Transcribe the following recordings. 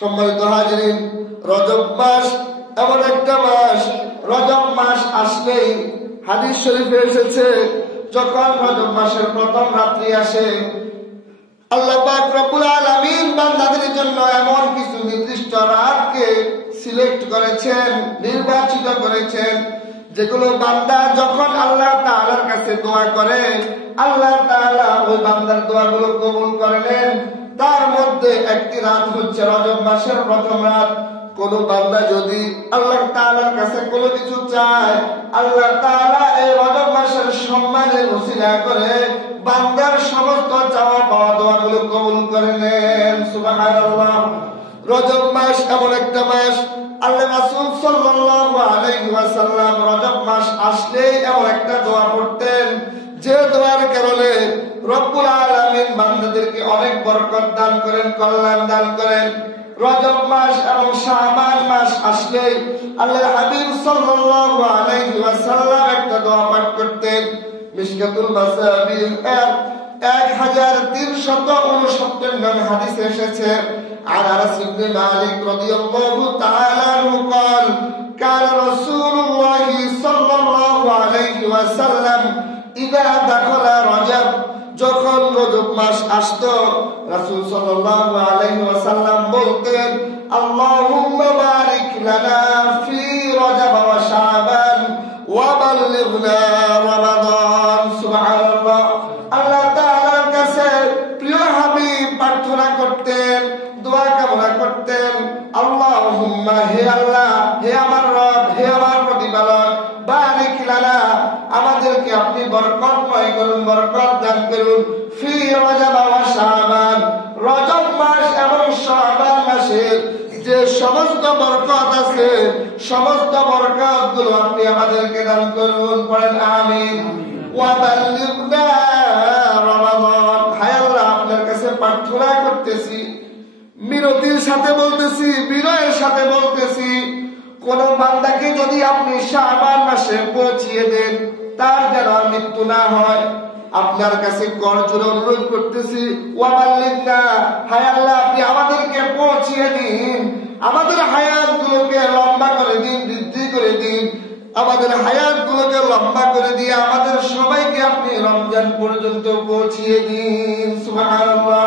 সম্মানিত হাজিরিন, রজব মাস এমন একটা মাস, রজব মাস আসলেই হাদিস শরীফে এসেছে, যখন রজব মাসের প্রথম রাত্রি আসে, আল্লাহ পাক রব্বুল আলামিন বান্দাদের জন্য এমন কিছু নির্দিষ্ট রাতকে সিলেক্ট করেছেন, নির্বাচিত করেছেন, যেগুলো বান্দা যখন আল্লাহ তাআলার কাছে দোয়া করে, আল্লাহ তাআলা ওই বান্দার দোয়াগুলো কবুল করে নেন। তার মধ্যে একটি রাত হচ্ছে রজব মাসের প্রথম রাত। কোন বান্দা যদি আল্লাহ তাআলার কাছে কোনো কিছু চায়, আল্লাহ তাআলা এই রজব মাসের সম্মানের ওসিলা করে বান্দার সমস্ত চাওয়া পাওয়া দোয়াগুলো কবুল করে নেন। সুবহানাল্লাহ। রজব মাস এমন একটা মাস, আল্লাহ রাসূল সাল্লাল্লাহু আলাইহি ওয়াসাল্লাম রজব মাস আসলেই এমন একটা দোয়া পড়তেন, যে দোয়ার কারণে রব্বুল আলামিন বান্দাদেরকে অনেক বরকত দান করেন, কল্যাণ দান করেন। রজব মাস এবং শাবান মাস আসলেই আল্লাহর হাবিব সাল্লাল্লাহু আলাইহি ওয়াসাল্লাম একটা দোয়া পাঠ করতেন। মিশকাতুল মাসাবিহ 1369 নং হাদিসে এসেছে, عن أنس بن مالك رضي الله تعالى عنه قال كان رسول الله صلى الله عليه وسلم إذا دخل رجب, যখন রজব মাস আসতো রাসূল সাল্লাল্লাহু আলাইহি ওয়াসাল্লাম বলতেন, আল্লাহুম্মা বারিক লানা ফি রজব ওয়া শাবান ওয়া বাল্লিগনা রমাদান। সুবহানাল্লাহ। আল্লাহ তাআলার কাছে প্রিয় হাবিব প্রার্থনা করতেন, দোয়া কামনা করতেন, আল্লাহুম্মা, হে আল্লাহ, হে আমার রব, হে আমার প্রতিপালক, বারিক লানা, আমাদেরকে আপনি বরকতময় করুন, বরকত দান করুন, ফি রজব ওয়া শাবান, রজব মাস এবং শাবান মাসের যে সমস্ত বরকত আছে, সমস্ত বরকত গুলো আপনি আমাদেরকে দান করুন। পড়েন আমিন। ওয়া বাল্লিগনা রমাদান, হে আল্লাহ, আপনার কাছে প্রার্থনা করতেছি, মিনতির সাথে বলতেছি, বিনয়ের সাথে বলতেছি, কোন বান্দাকে যদি আপনি শাবান মাসে পৌঁছিয়ে দেন, তার যেন মৃত্যু না হয়, আপনার কাছে করজোড়ে অনুরোধ করতেছি। ওয়া বাল্লিগনা, হায় আল্লাহ, আপনি আমাদেরকে পৌঁছিয়ে দিন, আমাদের হায়াত গুলোকে লম্বা করে দিন, বৃদ্ধি করে দিন, আমাদের হায়াত গুলোকে লম্বা করে দিয়ে আমাদের সবাইকে আপনি রমজান পর্যন্ত পৌঁছিয়ে দিন। সুবহানাল্লাহ।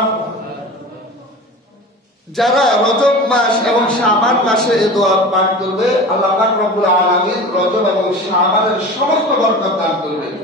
যারা রজব মাস এবং শাবান মাসে এই দোয়া পাঠ করবে, আল্লাহ পাক রব্বুল আলামিন রজব এবং শাবানের সমস্ত বরকত দান করবেন।